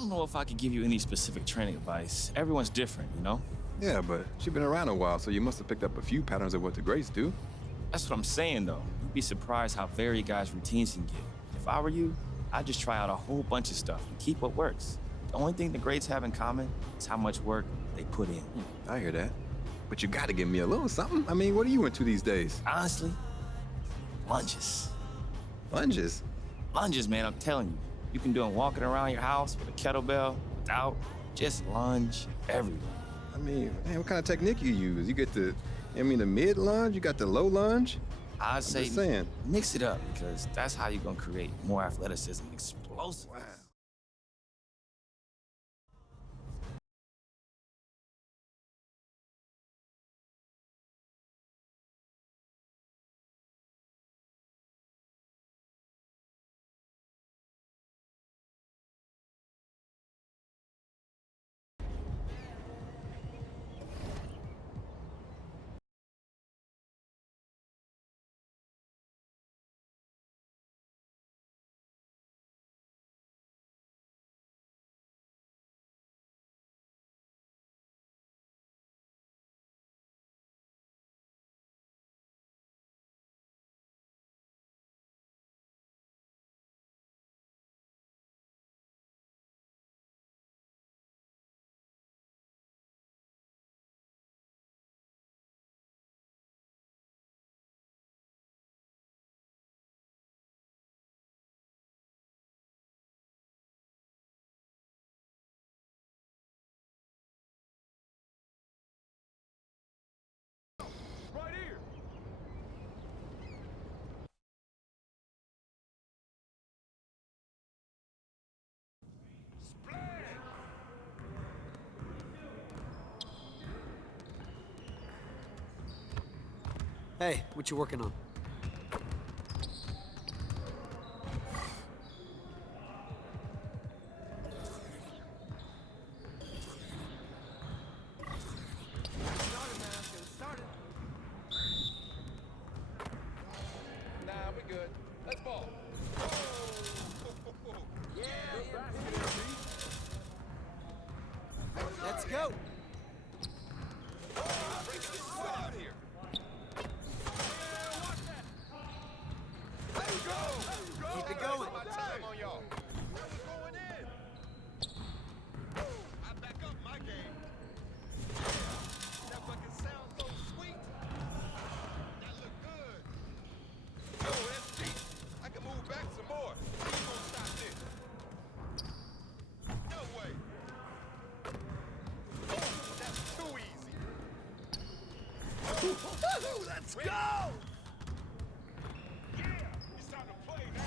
don't know if I could give you any specific training advice. Everyone's different, you know? Yeah, but she's been around a while, so you must have picked up a few patterns of what the greats do. That's what I'm saying, though. You'd be surprised how varied guys' routines can get. If I were you, I'd just try out a whole bunch of stuff and keep what works. The only thing the greats have in common is how much work they put in. I hear that. But you gotta give me a little something. I mean, what are you into these days? Honestly, lunges. Lunges? Lunges, man, I'm telling you. You can do them walking around your house with a kettlebell, without, just lunge everywhere. I mean, man, what kind of technique you use? You get the, I mean, the mid lunge, you got the low lunge? I'd say just saying. mix it up because that's how you're gonna create more athleticism and explosiveness. Wow. Right here. Hey, what you working on? Nah, we good. Let's ball. Let's go. Out here. Let's go. Keep it going. My time on y'all. That was going in. I back up my game. That fucking sounds so sweet. That look good. Yo, SG, I can move back some more. How you gonna stop this? No way. Oh, that's too easy. Let's go! Yeah, it's time to play now.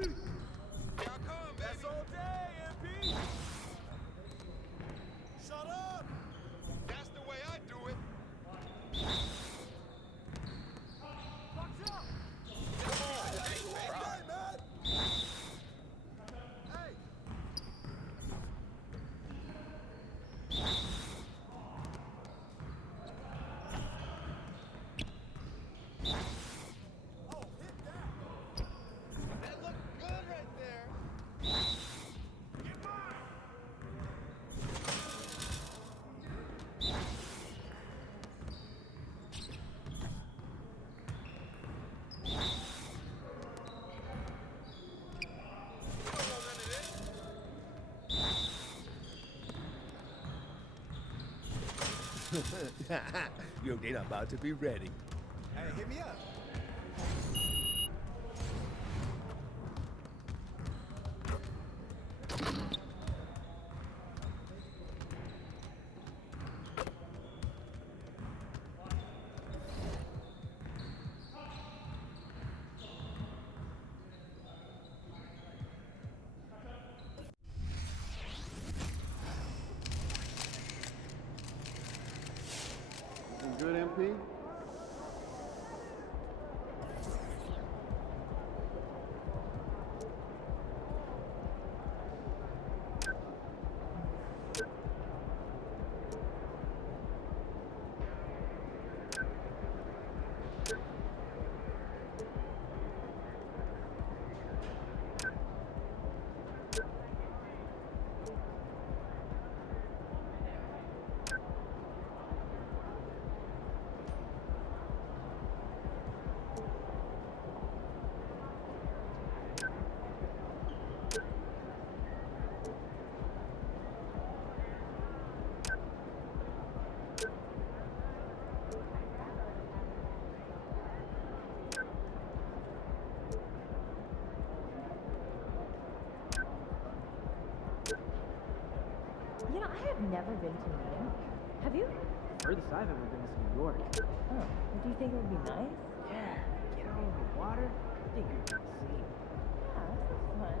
Here I come, baby. That's all day, MP. Shut up. That's the way I do it. Watch out. Come on, hey, baby. Hey, man. Hey. Oh, hit that. That looked good right there. Get mine. You don't want none of this. Yo, they're about to be ready. Hey, hit me up. Good, MP? You know, I have never been to New York. Have you? Furthest I've ever been is New York. Oh, do you think it would be nice? Yeah, get out on the water. I think you're gonna see. Yeah, that sounds fun.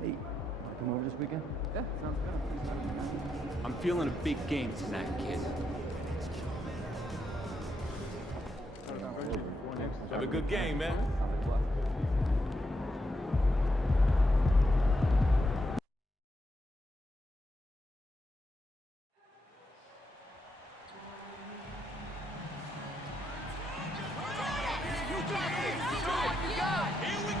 Hey, wanna come over this weekend? Yeah, sounds good. I'm feeling a big game tonight, kid. Have a good game, man. Here we go.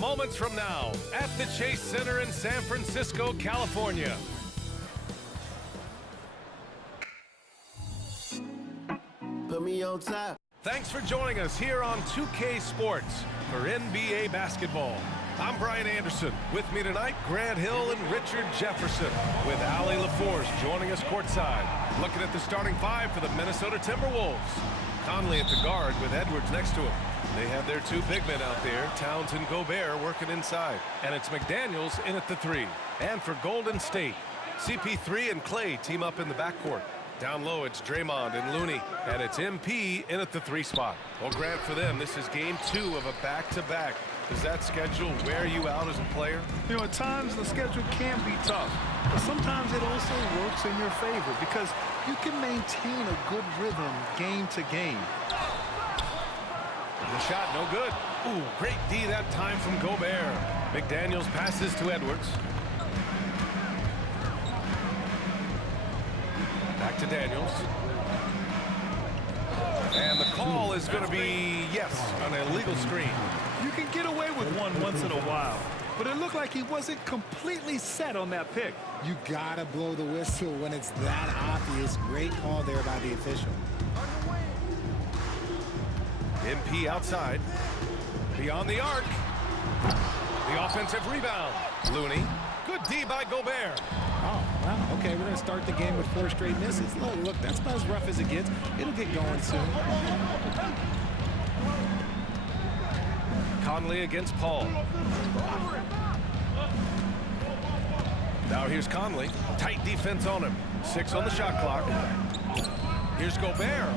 Moments from now at the Chase Center in San Francisco, California. Put me on top. Thanks for joining us here on 2K Sports for NBA basketball. I'm Brian Anderson. With me tonight, Grant Hill and Richard Jefferson, with Allie LaForce joining us courtside. Looking at the starting five for the Minnesota Timberwolves. Conley at the guard with Edwards next to him. They have their two big men out there, Towns and Gobert, working inside. And it's McDaniels in at the three. And for Golden State, CP3 and Clay team up in the backcourt. Down low, it's Draymond and Looney, and it's MP in at the three spot. Well, Grant, for them, this is game 2 of a back-to-back. Does that schedule wear you out as a player? You know, at times the schedule can be tough, but sometimes it also works in your favor because you can maintain a good rhythm game to game. The shot, no good. Ooh, great D that time from Gobert. McDaniels passes to Edwards. Back to Daniels. And the call is going to be, yes, an illegal screen. You can get away with one once in a while, but it looked like he wasn't completely set on that pick. You gotta blow the whistle when it's that obvious. Great call there by the official. MP outside. Beyond the arc. The offensive rebound. Looney. Good D by Gobert. Oh, well, okay, we're going to start the game with 4 straight misses. Look, that's about as rough as it gets. It'll get going soon. Conley against Paul. Now here's Conley. Tight defense on him. 6 on the shot clock. Here's Gobert.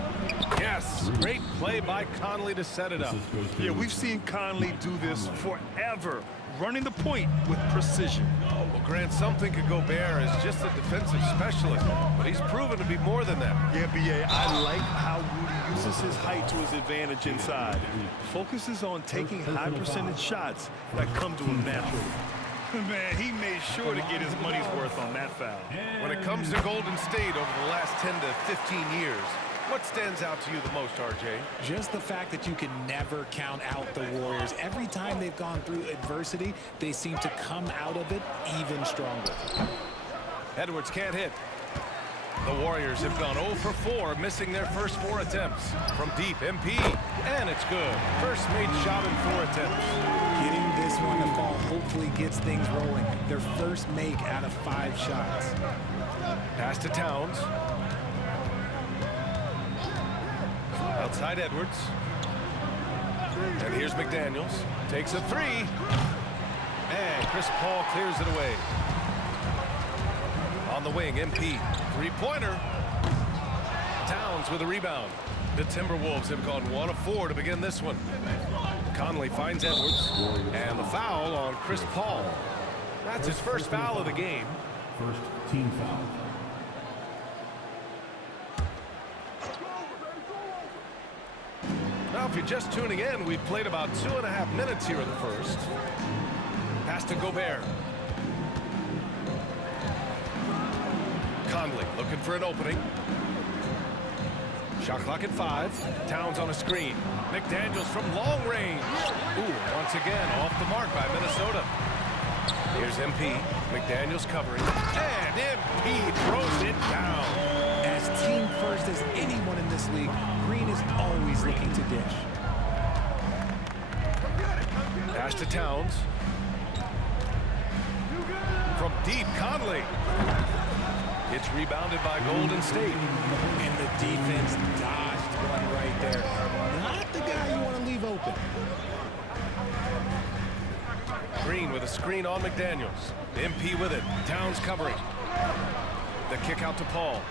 Yes, great play by Conley to set it up. Yeah, we've seen Conley do this forever, running the point with precision. Well, Grant, some think of Gobert as just a defensive specialist, but he's proven to be more than that. Yeah, B.A., I like how Rudy uses his height to his advantage inside. Focuses on taking high percentage shots that come to him naturally. Man, he made sure to get his money's worth on that foul. When it comes to Golden State over the last 10 to 15 years, what stands out to you the most, RJ? Just the fact that you can never count out the Warriors. Every time they've gone through adversity, they seem to come out of it even stronger. Edwards can't hit. The Warriors have gone 0 for 4, missing their first 4 attempts. From deep, MP, and it's good. First made shot in 4 attempts. Getting this one to fall hopefully gets things rolling. Their first make out of 5 shots. Pass to Towns. Outside Edwards. And here's McDaniels. Takes a 3. And Chris Paul clears it away. On the wing, MP. 3-pointer. Towns with a rebound. The Timberwolves have gone 1 of 4 to begin this one. Conley finds Edwards. And the foul on Chris Paul. That's his first foul of the game. First team foul. Now, if you're just tuning in, we've played about 2.5 minutes here in the first. Pass to Gobert. Conley looking for an opening. Shot clock at 5. Towns on a screen. McDaniels from long range. Ooh, once again off the mark by Minnesota. Here's MP. McDaniels covering. And MP throws it down. As team first as anyone in this league, Green is always looking to dish. Pass to Towns. From deep, Conley. It's rebounded by Golden State. And the defense dodged one right there. Not the guy you want to leave open. Green with a screen on McDaniels. MP with it. Towns covering. The kick out to Paul.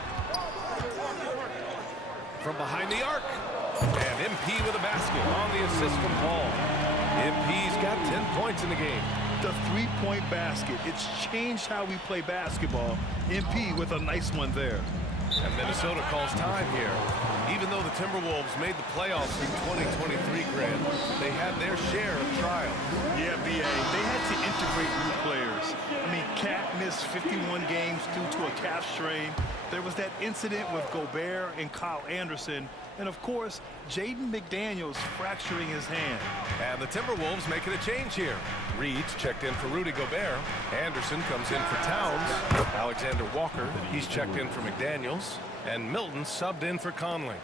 From behind the arc. And MP with a basket on the assist from Paul. MP's got 10 points in the game. The three-point basket. It's changed how we play basketball. MP with a nice one there. And Minnesota calls time here. Even though the Timberwolves made the playoffs in 2023, Grant, they had their share of trials. Yeah, B.A., they had to integrate new players. I mean, Cat missed 51 games due to a calf strain. There was that incident with Gobert and Kyle Anderson. And, of course, Jaden McDaniels fracturing his hand. And the Timberwolves making a change here. Reed's checked in for Rudy Gobert. Anderson comes in for Towns. Alexander Walker, he's checked in for McDaniels. And Milton subbed in for Conley.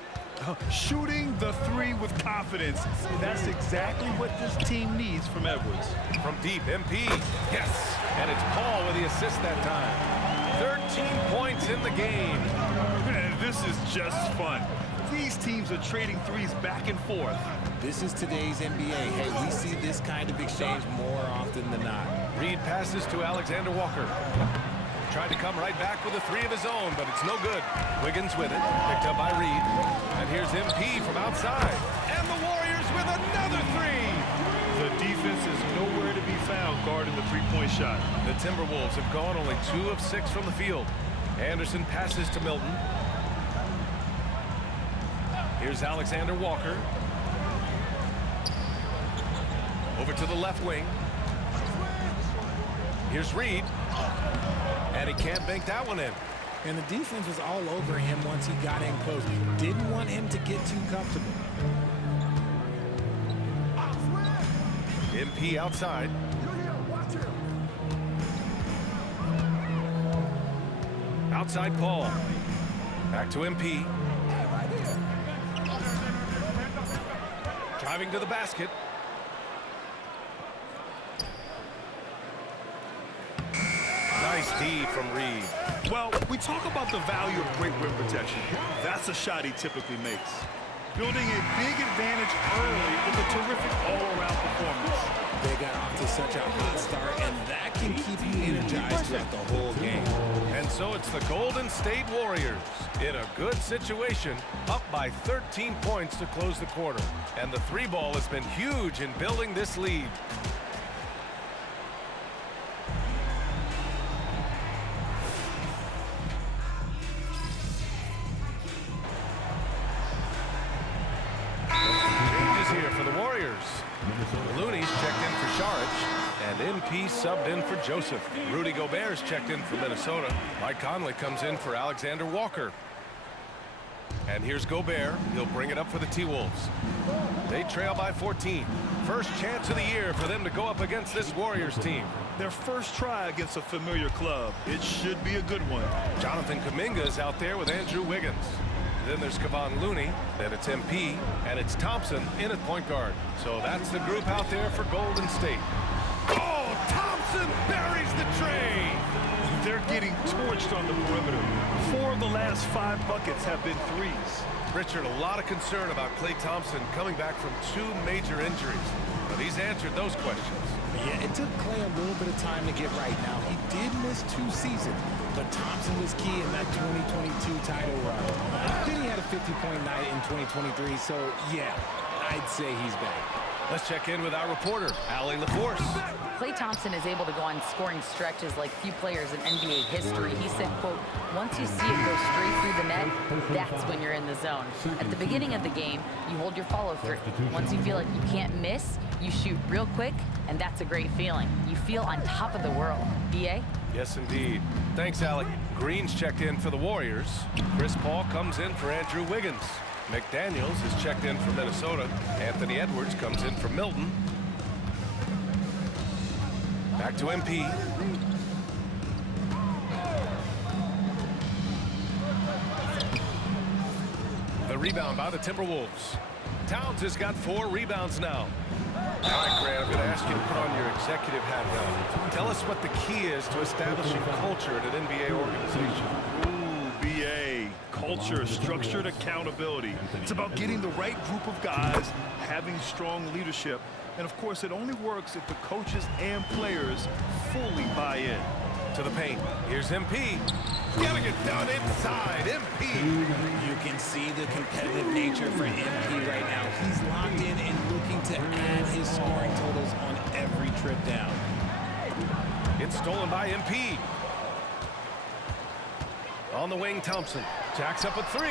Shooting the 3 with confidence. That's exactly what this team needs from Edwards. From deep, MP. Yes. And it's Paul with the assist that time. 13 points in the game. Man, this is just fun. These teams are trading threes back and forth. This is today's NBA. Hey, we see this kind of exchange more often than not. Reed passes to Alexander Walker. Tried to come right back with a 3 of his own, but it's no good. Wiggins with it, picked up by Reed. And here's MP from outside. And the Warriors with another 3. The defense is nowhere to be found guarding the three-point shot. The Timberwolves have gone only 2 of 6 from the field. Anderson passes to Milton. Here's Alexander Walker. Over to the left wing. Here's Reed. And he can't bank that one in. And the defense was all over him once he got in close. Didn't want him to get too comfortable. MP outside. Outside Paul. Back to MP. Driving to the basket. Nice D from Reed. Well, we talk about the value of great rim protection. That's a shot he typically makes. Building a big advantage early with a terrific all-around performance. They got off to such a hot start, and that can keep you energized throughout the whole game. And so it's the Golden State Warriors in a good situation, up by 13 points to close the quarter. And the 3-ball has been huge in building this lead. Looney's checked in for Saric, and MP subbed in for Joseph. Rudy Gobert's checked in for Minnesota. Mike Conley comes in for Alexander Walker. And here's Gobert. He'll bring it up for the T-Wolves. They trail by 14. First chance of the year for them to go up against this Warriors team. Their first try against a familiar club. It should be a good one. Jonathan Kuminga is out there with Andrew Wiggins. Then there's Kevon Looney, then it's MP, and it's Thompson in at point guard. So that's the group out there for Golden State. Oh, Thompson buries the tray! They're getting torched on the perimeter. 4 of the last 5 buckets have been threes. Richard, a lot of concern about Klay Thompson coming back from 2 major injuries. But he's answered those questions. Yeah, it took Klay a little bit of time to get right now. He did miss 2 seasons, but Thompson was key in that 2022 title run. Then he had a 50-point night in 2023, so yeah, I'd say he's back. Let's check in with our reporter, Allie LaForce. Klay Thompson is able to go on scoring stretches like few players in NBA history. He said, quote, once you see it go straight through the net, that's when you're in the zone. At the beginning of the game, you hold your follow through. Once you feel like you can't miss, you shoot real quick, and that's a great feeling. You feel on top of the world. BA? Yes, indeed. Thanks, Allie. Green's checked in for the Warriors. Chris Paul comes in for Andrew Wiggins. McDaniels is checked in for Minnesota. Anthony Edwards comes in for Milton. Back to MP. The rebound by the Timberwolves. Towns has got 4 rebounds now. All right, Grant, I'm going to ask you to put on your executive hat now. Tell us what the key is to establishing culture at an NBA organization. Ooh, BA. Culture, structured accountability. It's about getting the right group of guys, having strong leadership, and of course it only works if the coaches and players fully buy in. To the paint. Here's MP. Gotta get down inside. MP. You can see the competitive nature for MP right now. He's locked in and looking to add his scoring totals on every trip down. It's stolen by MP. On the wing, Thompson. Jacks up a 3.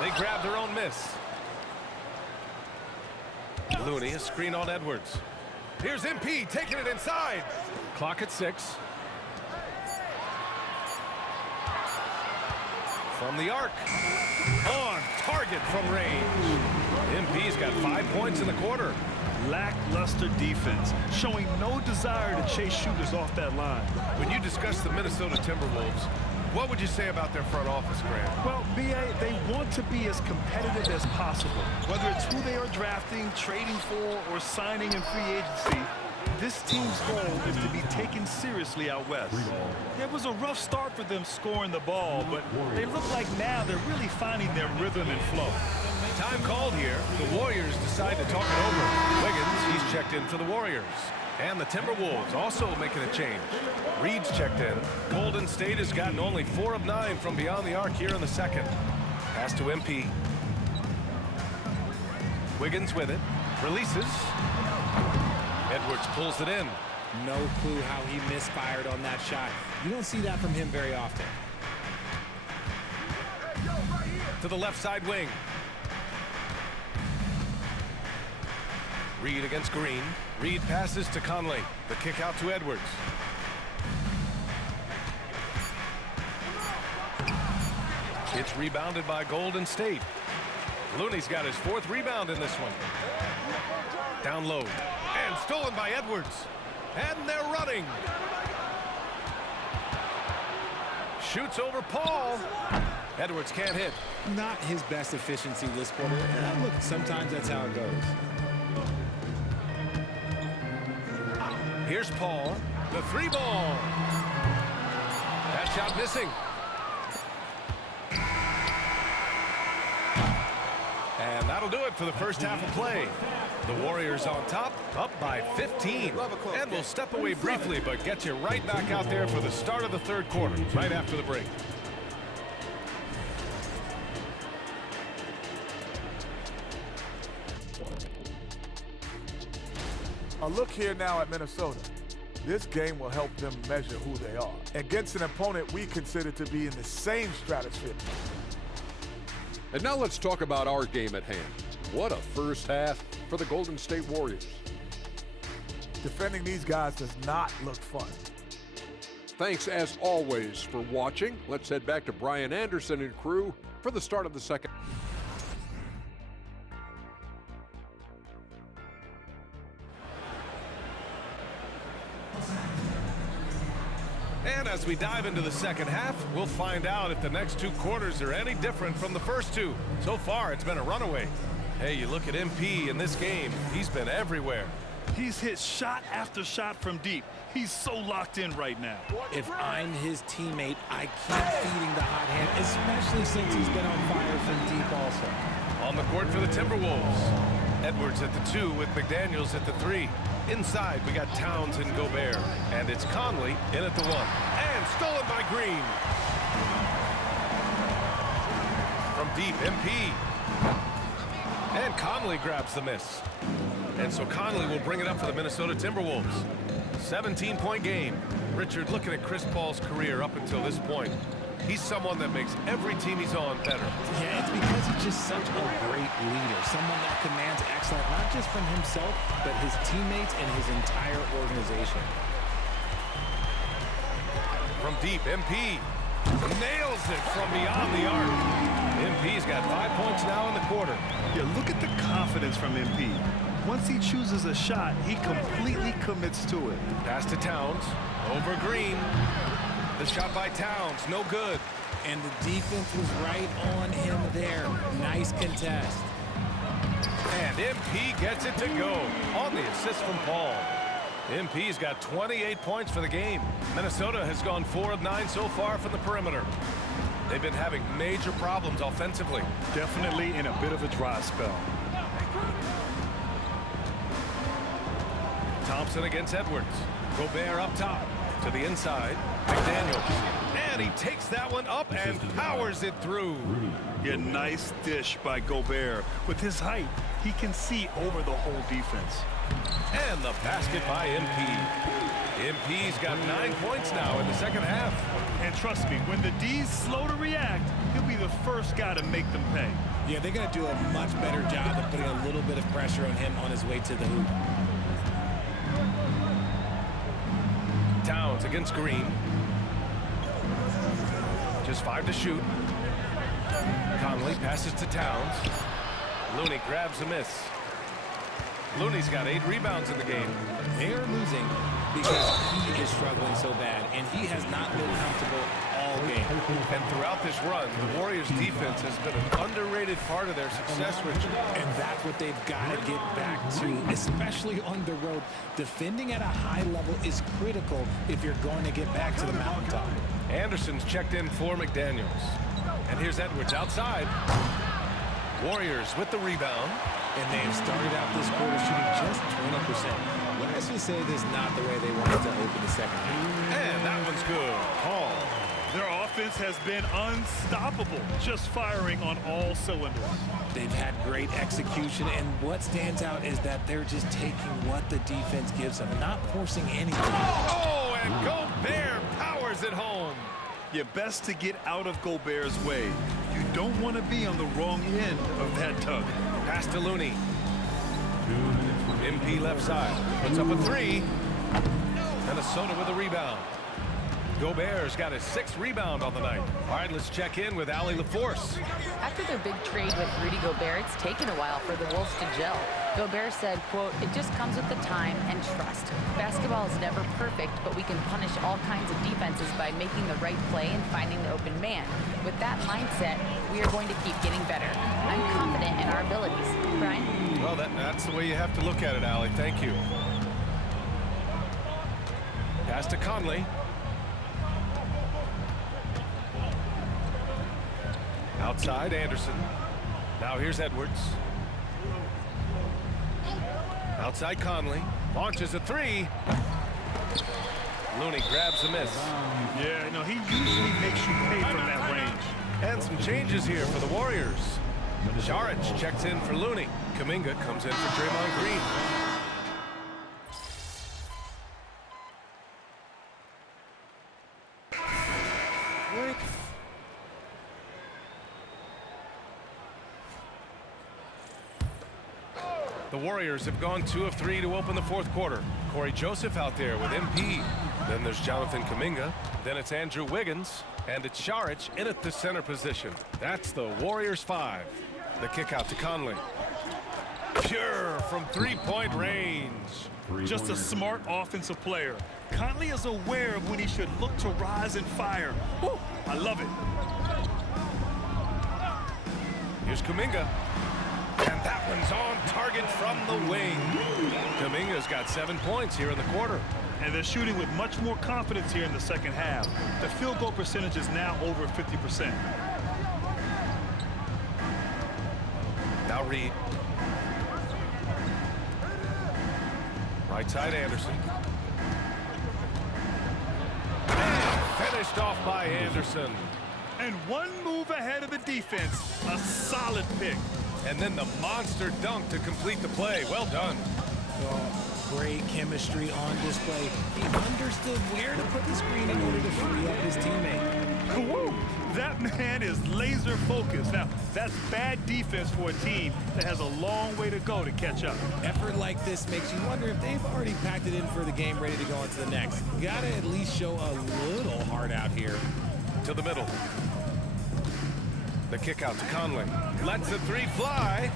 They grab their own miss. Looney, a screen on Edwards. Here's MP taking it inside. Clock at 6. From the arc. On target from range. MP's got 5 points in the quarter. Lackluster defense, showing no desire to chase shooters off that line. When you discuss the Minnesota Timberwolves, what would you say about their front office, Grant? Well, BA, they want to be as competitive as possible. Whether it's who they are drafting, trading for, or signing in free agency, this team's goal is to be taken seriously out west. It was a rough start for them scoring the ball, but they look like now they're really finding their rhythm and flow. Time called here. The Warriors decide to talk it over. Wiggins, he's checked in for the Warriors. And the Timberwolves also making a change. Reed's checked in. Golden State has gotten only 4 of 9 from beyond the arc here in the second. Pass to MP. Wiggins with it. Releases. Edwards pulls it in. No clue how he misfired on that shot. You don't see that from him very often. To the left side wing. Reed against Green. Reed passes to Conley. The kick out to Edwards. It's rebounded by Golden State. Looney's got his 4th rebound in this one. Down low. And stolen by Edwards. And they're running. Shoots over Paul. Edwards can't hit. Not his best efficiency this quarter. Look, sometimes that's how it goes. Here's Paul. The 3-ball. That shot missing. And that'll do it for the first half of play. The Warriors on top, up by 15. And we'll step away briefly, but get you right back out there for the start of the 3rd quarter, right after the break. A look here now at Minnesota. This game will help them measure who they are against an opponent we consider to be in the same stratosphere. And now let's talk about our game at hand. What a first half for the Golden State Warriors. Defending these guys does not look fun. Thanks as always for watching. Let's head back to Brian Anderson and crew for the start of the second. And as we dive into the second half, we'll find out if the next 2 quarters are any different from the first 2. So far, it's been a runaway. Hey, you look at MP in this game, he's been everywhere. He's hit shot after shot from deep. He's so locked in right now. If I'm his teammate, I keep feeding the hot hand, especially since he's been on fire from deep also. On the court for the Timberwolves. Edwards at the 2 with McDaniels at the 3. Inside, we got Towns and Gobert. And it's Conley in at the 1. And stolen by Green. From deep, MP. And Conley grabs the miss. And so Conley will bring it up for the Minnesota Timberwolves. 17-point game. Richard, looking at Chris Paul's career up until this point, he's someone that makes every team he's on better. Yeah, it's because he's just such a great leader. Someone that commands excellence, not just from himself, but his teammates and his entire organization. From deep, MP nails it from beyond the arc. MP's got 5 points now in the quarter. Yeah, look at the confidence from MP. Once he chooses a shot, he completely commits to it. Pass to Towns, over Green. The shot by Towns, no good. And the defense was right on him there. Nice contest. And MP gets it to go on the assist from Paul. MP's got 28 points for the game. Minnesota has gone 4 of 9 so far from the perimeter. They've been having major problems offensively. Definitely in a bit of a dry spell. Thompson against Edwards. Gobert up top to the inside. McDaniels. And he takes that one up and powers it through. Yeah, nice dish by Gobert. With his height, he can see over the whole defense. And the basket by MP. MP's got 9 points now in the second half. And trust me, when the D's slow to react, he'll be the first guy to make them pay. Yeah, they're going to do a much better job of putting a little bit of pressure on him on his way to the hoop. Towns against Green. Just 5 to shoot. Conley passes to Towns. Looney grabs a miss. Looney's got 8 rebounds in the game. They're losing because he is struggling so bad, and he has not been comfortable all game. And throughout this run, the Warriors' defense has been an underrated part of their success, Richard. And that's what they've got to get back to, especially on the road. Defending at a high level is critical if you're going to get back to the mountaintop. Anderson's checked in for McDaniels. And here's Edwards outside. Warriors with the rebound. And they've started out this quarter shooting just 20%. Let's just say this is not the way they wanted to open the second half. And that one's good. Paul. Their offense offense has been unstoppable, just firing on all cylinders. They've had great execution, and what stands out is that they're just taking what the defense gives them, not forcing anything. Oh, and Gobert powers it home. You're best to get out of Gobert's way. You don't want to be on the wrong end of that tug. Pass to Looney. MP left side. Puts up a three. Minnesota with a rebound. Gobert's got his 6th rebound on the night. All right, let's check in with Allie LaForce. After their big trade with Rudy Gobert, it's taken a while for the Wolves to gel. Gobert said, quote, "It just comes with the time and trust. Basketball is never perfect, but we can punish all kinds of defenses by making the right play and finding the open man. With that mindset, we are going to keep getting better. I'm confident in our abilities." Brian? Well, that's the way you have to look at it, Allie. Thank you. Pass to Conley. Outside, Anderson. Now here's Edwards. Outside Conley. Launches a three. Looney grabs a miss. Yeah, no, he usually makes you pay from that range. And some changes here for the Warriors. Šarić checks in for Looney. Kuminga comes in for Draymond Green. The Warriors have gone 2 of 3 to open the 4th quarter. Corey Joseph out there with MP. Then there's Jonathan Kuminga. Then it's Andrew Wiggins. And it's Šarić in at the center position. That's the Warriors 5. The kick out to Conley. Pure from 3-point range. Just a smart offensive player. Conley is aware of when he should look to rise and fire. Woo, I love it. Here's Kuminga. And that one's on target from the wing. Kuminga's got 7 points here in the quarter. And they're shooting with much more confidence here in the second half. The field goal percentage is now over 50%. Now Reed. Right side Anderson. And finished off by Anderson. And one move ahead of the defense. A solid pick. And then the monster dunk to complete the play. Well done. Great chemistry on display. He understood where to put the screen in order to free up his teammate. Woo! That man is laser focused. Now, that's bad defense for a team that has a long way to go to catch up. Effort like this makes you wonder if they've already packed it in for the game, ready to go into the next. Gotta at least show a little heart out here. To the middle. The kick out to Conley. Lets the three fly.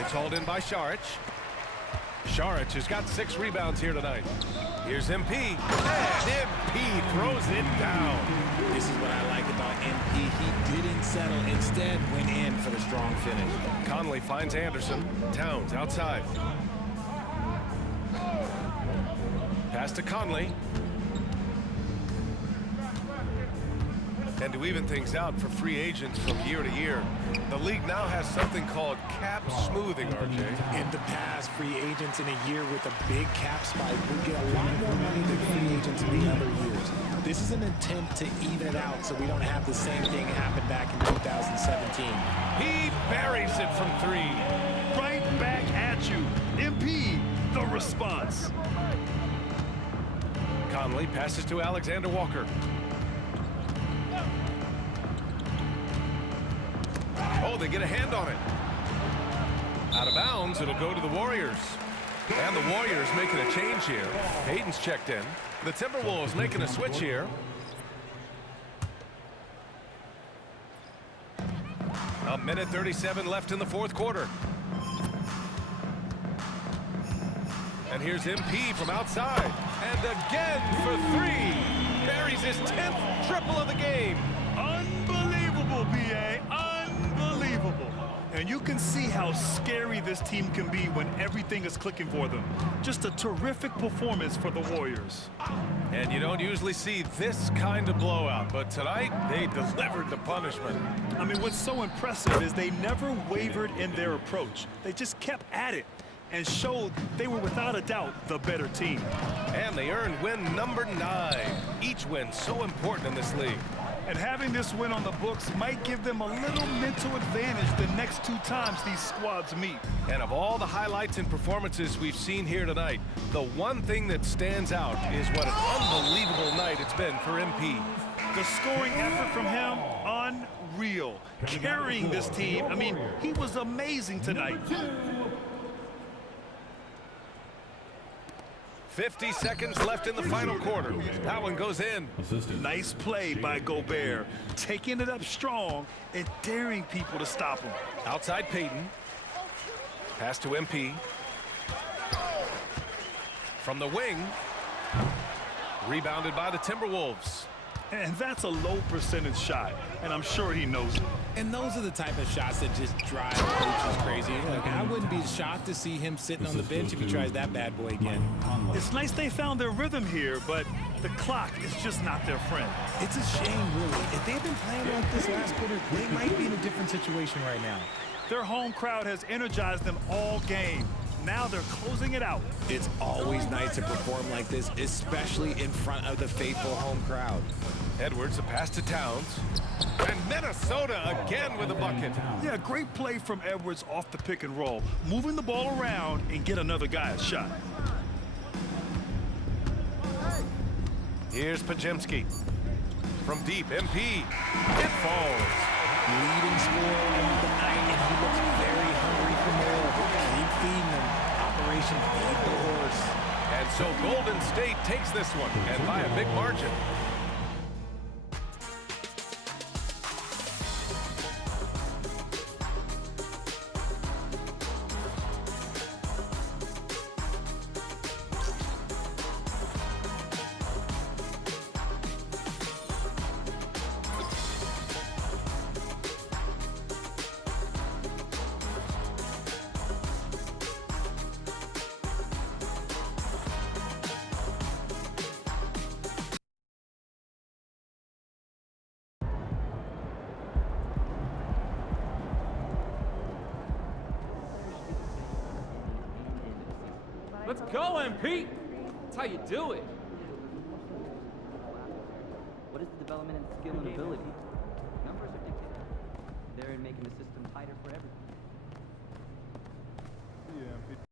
It's hauled in by Šarić. Šarić has got 6 rebounds here tonight. Here's MP. And MP throws it down. This is what I like about MP. He didn't settle. Instead, went in for the strong finish. Conley finds Anderson. Towns outside. Pass to Conley. And to even things out for free agents from year to year, the league now has something called cap smoothing, RJ. In the past, free agents in a year with a big cap spike would get a lot more money than free agents in the other years. This is an attempt to even it out so we don't have the same thing happen back in 2017. He buries it from 3. Right back at you. MP, the response. Conley passes to Alexander Walker. Oh, they get a hand on it. Out of bounds, it'll go to the Warriors. And the Warriors making a change here. Hayden's checked in. The Timberwolves making a switch here. A minute 37 left in the 4th quarter. And here's MP from outside. And again for 3. Buries his 10th triple of the game. Unbelievable, B.A. Unbelievable. And you can see how scary this team can be when everything is clicking for them. Just a terrific performance for the Warriors. And you don't usually see this kind of blowout, but tonight they delivered the punishment. I mean, what's so impressive is they never wavered in their approach. They just kept at it and showed they were without a doubt the better team. And they earned win number 9. Each win so important in this league. And having this win on the books might give them a little mental advantage the next 2 times these squads meet. And of all the highlights and performances we've seen here tonight, the one thing that stands out is what an unbelievable night it's been for MP. The scoring effort from him, unreal. Carrying this team, I mean, he was amazing tonight. 50 seconds left in the final quarter. That one goes in. Nice play by Gobert, taking it up strong and daring people to stop him. Outside Payton. Pass to MP. From the wing. Rebounded by the Timberwolves. And that's a low percentage shot, and I'm sure he knows it. And those are the type of shots that just drive coaches crazy. Like, I wouldn't be shocked to see him sitting on the bench if he tries that bad boy again. It's nice they found their rhythm here, but the clock is just not their friend. It's a shame, really. If they've been playing like this last quarter, they might be in a different situation right now. Their home crowd has energized them all game. Now they're closing it out. It's always nice to perform like this, especially in front of the faithful home crowd. Edwards, a pass to Towns. And Minnesota again with a bucket. Yeah, great play from Edwards off the pick and roll. Moving the ball around and get another guy a shot. Here's Pajemski. From deep, MP. It falls. Leading scorer of the night, and he looks very hungry for more. Keep feeding him. Operation Feed the Horse. And so Golden State takes this one, and by a big margin. Let's go, MP! That's how you do it. What is the development in skill and ability? Numbers are dictated. They're in making the system tighter for everyone. Yeah,